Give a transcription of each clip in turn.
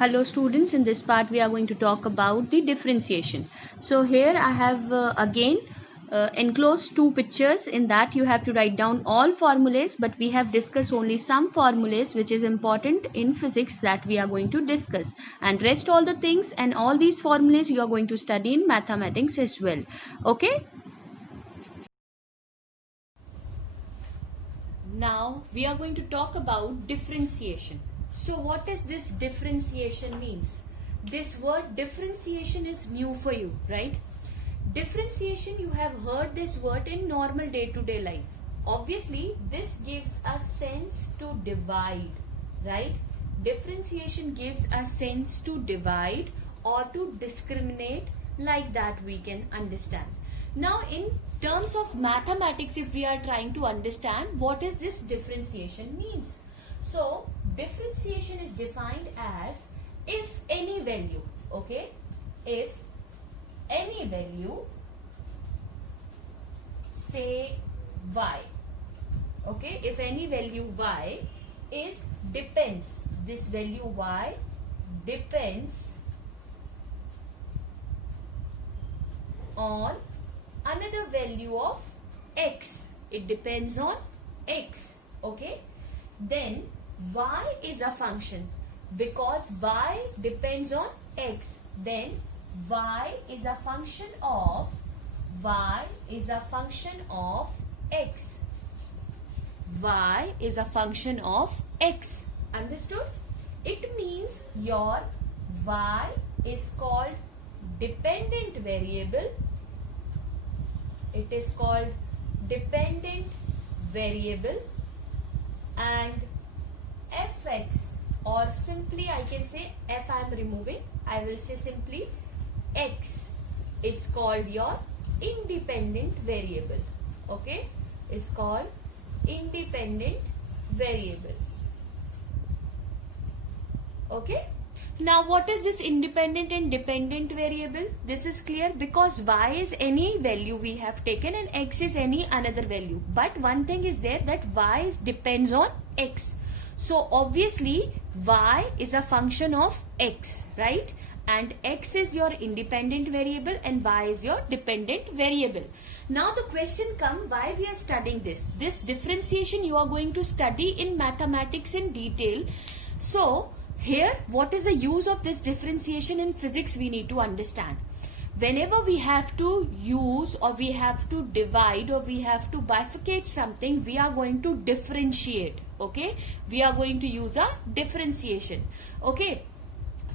Hello students, in this part we are going to talk about the differentiation. So here I have again enclosed two pictures. In that you have to write down all formulas, but we have discussed only some formulas which is important in physics that we are going to discuss, and rest all the things and all these formulas you are going to study in mathematics as well. Okay. Now we are going to talk about differentiation. So what is this differentiation means? This word differentiation is new for you, right? Differentiation, you have heard this word in normal day-to-day life. Obviously, this gives a sense to divide, right? Differentiation gives a sense to divide or to discriminate, like that we can understand. Now in terms of mathematics, if we are trying to understand what is this differentiation means. So differentiation is defined as if any value, okay, if any value, say y, okay, if any value y is depends, this value y depends on another value of x, it depends on x, okay, then y is a function. Because y depends on x, then y is a function of x. Y is a function of x. Understood? It means your y is called dependent variable. It is called dependent variable, and fx, or simply I can say f I am removing, I will say simply x, is called your independent variable, okay, is called independent variable, okay. Now what is this independent and dependent variable? This is clear because y is any value we have taken and x is any another value. But one thing is there, that y depends on x. So obviously y is a function of x, right? And x is your independent variable and y is your dependent variable. Now the question comes, why we are studying this? This differentiation you are going to study in mathematics in detail. So here, what is the use of this differentiation in physics we need to understand. Whenever we have to use, or we have to divide, or we have to bifurcate something, we are going to differentiate, okay. We are going to use a differentiation, okay.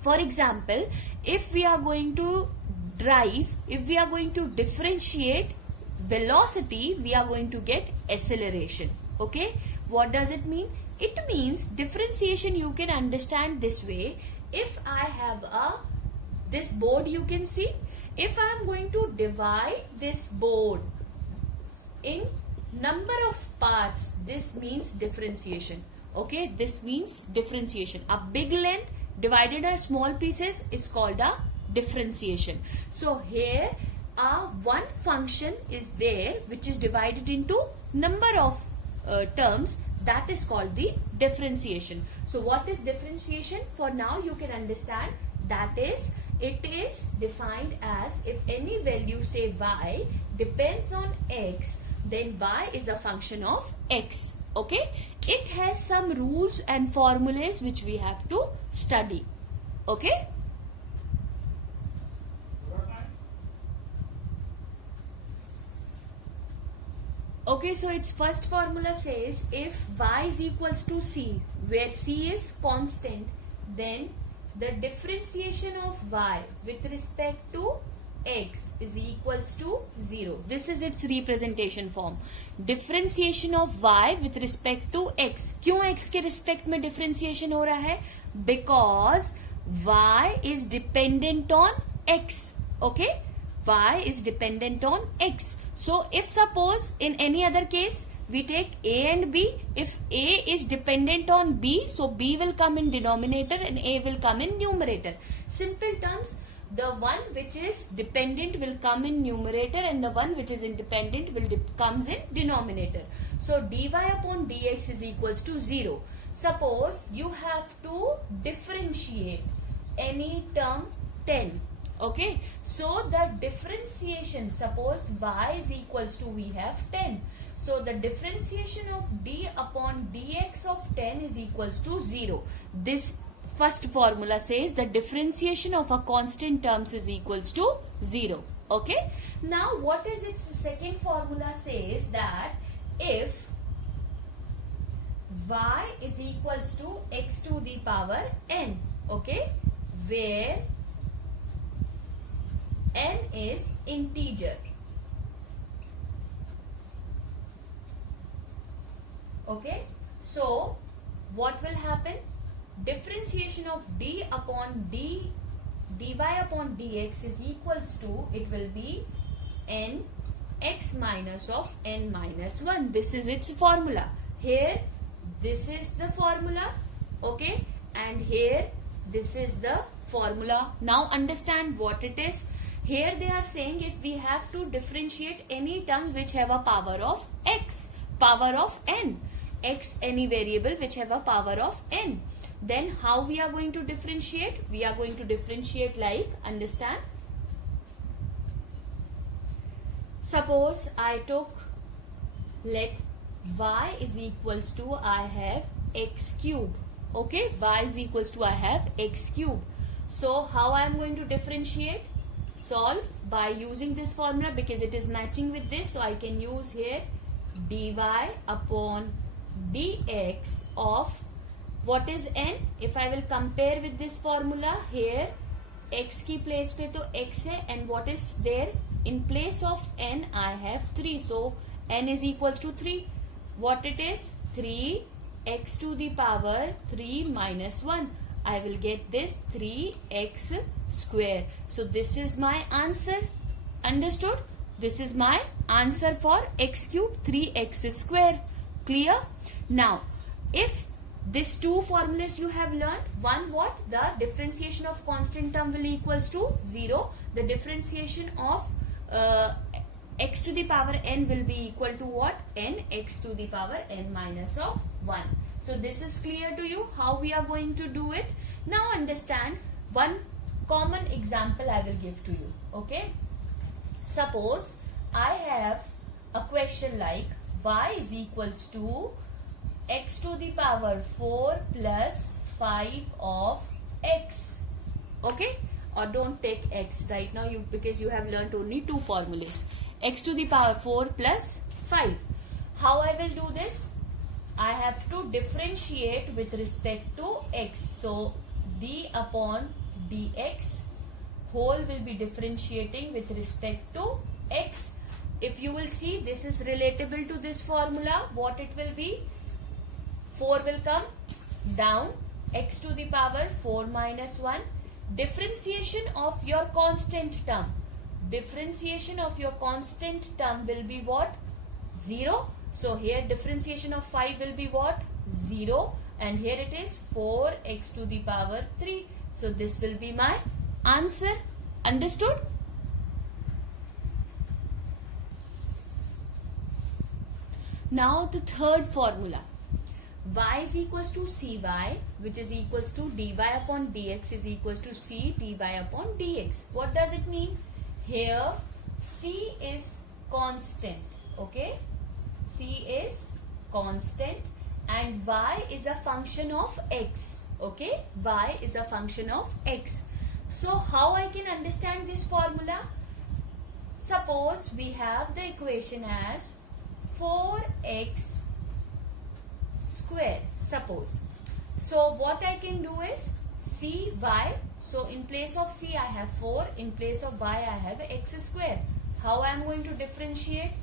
For example, if we are going to drive, if we are going to differentiate velocity, we are going to get acceleration, okay. What does it mean? It means differentiation you can understand this way. If I have this board, you can see, if I am going to divide this board in number of parts, this means differentiation, okay. This means differentiation. A big length divided into small pieces is called a differentiation. So here one function is there which is divided into number of terms, that is called the differentiation. So what is differentiation? For now you can understand, that is, it is defined as if any value, say y, depends on x, then y is a function of x, okay. It has some rules and formulas which we have to study, okay. Okay, so its first formula says if y is equals to c, where c is constant, then the differentiation of y with respect to x is equals to 0. This is its representation form. Differentiation of y with respect to x. क्यों x के respect में differentiation हो रहा है? Because y is dependent on x, okay? Y is dependent on x. So if suppose in any other case we take a and b, if a is dependent on b, so b will come in denominator and a will come in numerator. Simple terms, the one which is dependent will come in numerator and the one which is independent will comes in denominator. So dy upon dx is equals to 0. Suppose you have to differentiate any term 10. Okay, so the differentiation, suppose y is equals to, we have 10. So the differentiation of d upon dx of 10 is equals to 0. This first formula says the differentiation of a constant terms is equals to 0. Okay, now what is its second formula? Says that if y is equals to x to the power n, okay, where n is integer. Okay, so what will happen? Differentiation of d upon dy upon dx is equals to, it will be n x minus of n minus 1. This is its formula. Here this is the formula, okay, and here this is the formula. Now understand what it is. Here they are saying if we have to differentiate any term which have a power of x, power of n, x any variable which have a power of n, then how we are going to differentiate? We are going to differentiate like, understand, suppose I took, let y is equals to, I have x cube, okay, y is equals to, I have x cube. So how I am going to differentiate? Solve by using this formula because it is matching with this, so I can use here dy upon dx of, what is n? If I will compare with this formula, here x की place पे तो x है, and what is there in place of n? I have 3, so n is equals to 3. What it is? 3 x to the power 3 minus 1. I will get this 3x square. So this is my answer. Understood? This is my answer for x cube, 3x square. Clear? Now, if these two formulas you have learned, one what? The differentiation of constant term will equals to 0. The differentiation of x to the power n will be equal to what? N x to the power n minus of 1. So this is clear to you how we are going to do it. Now understand one common example I will give to you. Okay. Suppose I have a question like y is equals to x to the power 4 plus 5 of x. Okay. Or don't take x right now, you because you have learned only two formulas. X to the power 4 plus 5. How I will do this? I have to differentiate with respect to x. So d upon dx whole will be differentiating with respect to x. If you will see, this is relatable to this formula. What it will be? 4 will come down, x to the power 4 minus 1. Differentiation of your constant term. Differentiation of your constant term will be what? 0. So here differentiation of 5 will be what? 0. And here it is 4x to the power 3. So this will be my answer. Understood? Now the third formula. Y is equals to cy, which is equals to dy upon dx is equals to c dy upon dx. What does it mean? Here c is constant. Okay. C is constant and y is a function of x. Okay. Y is a function of x. So how I can understand this formula? Suppose we have the equation as 4x square. Suppose. So what I can do is cy. So in place of c I have 4. In place of y I have x square. How I am going to differentiate?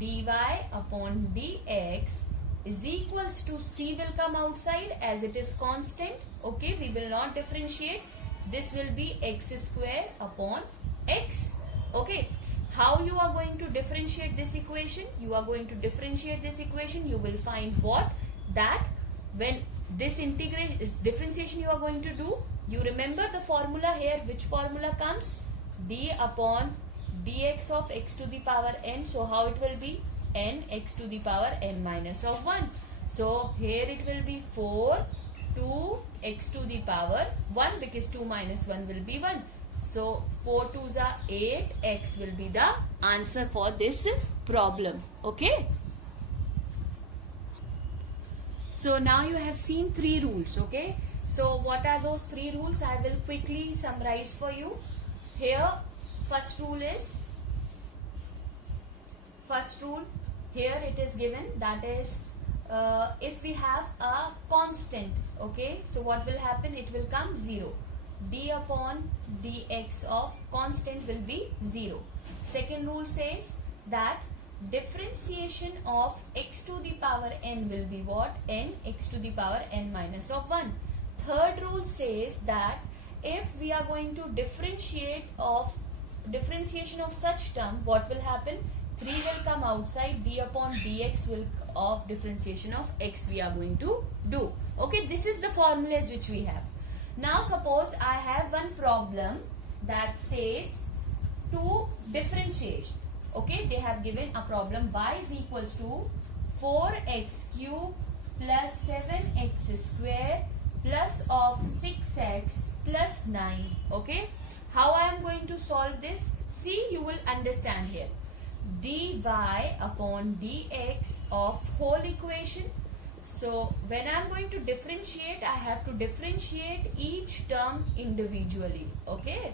Dy upon dx is equals to c will come outside as it is constant. Okay, we will not differentiate. This will be x square upon x. Okay, how you are going to differentiate this equation? You are going to differentiate this equation. You will find what? That when this integration is differentiation you are going to do, you remember the formula here. Which formula comes? D upon dx of x to the power n. So how it will be? N x to the power n minus of 1. So here it will be 4 2x to the power 1 because 2 minus 1 will be 1. So 4 2s are 8, x will be the answer for this problem. Okay. So now you have seen 3 rules. Okay. So what are those 3 rules? I will quickly summarize for you. Here first rule, here it is given, that is if we have a constant, okay, so what will happen? It will come 0. d upon dx of constant will be 0. Second rule says that differentiation of x to the power n will be what? N x to the power n minus of 1. Third rule says that if we are going to differentiation of such term, what will happen? 3 will come outside, d upon dx will of differentiation of x we are going to do. Okay, this is the formulas which we have. Now suppose I have one problem that says to differentiate. Okay, they have given a problem y is equals to 4x cube plus 7x square plus of 6x plus 9. Okay, how I am going to solve this? See, you will understand here. dy upon dx of whole equation. So when I am going to differentiate, I have to differentiate each term individually. Okay,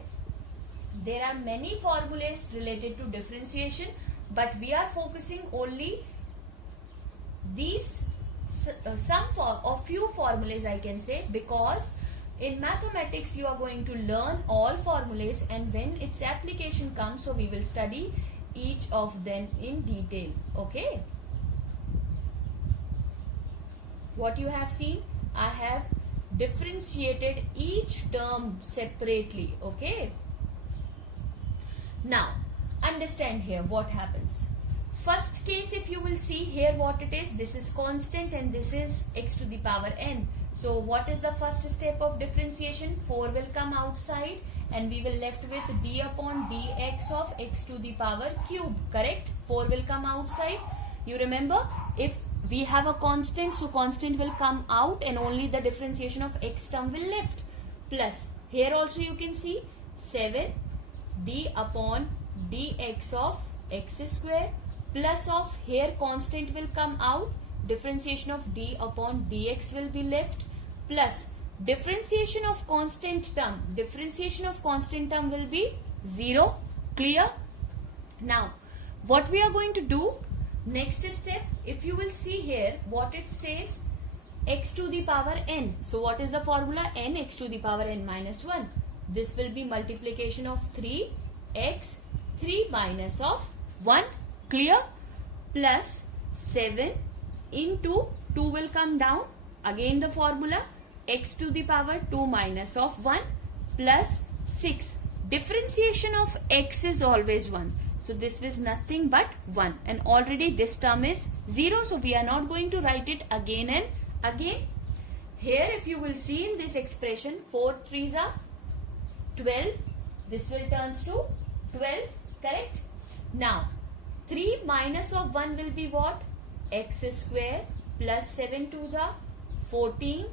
there are many formulas related to differentiation, but we are focusing only these few formulas, I can say, because in mathematics you are going to learn all formulas, and when its application comes, so we will study each of them in detail. Okay, what you have seen, I have differentiated each term separately. Okay, now understand here what happens. First case, if you will see here what it is, this is constant and this is x to the power n. So what is the first step of differentiation? 4 will come outside and we will left with d upon dx of x to the power cube. Correct? 4 will come outside. You remember, if we have a constant, so constant will come out and only the differentiation of x term will left. Plus here also you can see 7 d upon dx of x square plus of here constant will come out, differentiation of d upon dx will be left, plus differentiation of constant term will be 0. Clear? Now what we are going to do, next step, if you will see here what it says, x to the power n. So what is the formula? N x to the power n minus 1. This will be multiplication of 3x 3 minus of 1. Clear? Plus 7 into 2 will come down, again the formula x to the power 2 minus of 1 plus 6. Differentiation of x is always 1. So this is nothing but 1, and already this term is 0. So we are not going to write it again and again. Here if you will see in this expression, 4 3s are 12. This will turns to 12. Correct? Now 3 minus of 1 will be what? X square plus 7 2s are 14.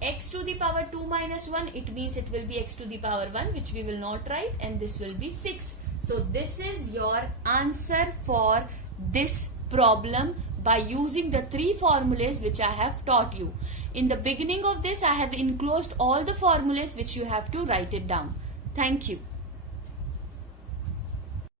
X to the power 2 minus 1, it means it will be x to the power 1, which we will not write, and this will be 6. So this is your answer for this problem by using the 3 formulas which I have taught you. In the beginning of this, I have enclosed all the formulas which you have to write it down. Thank you.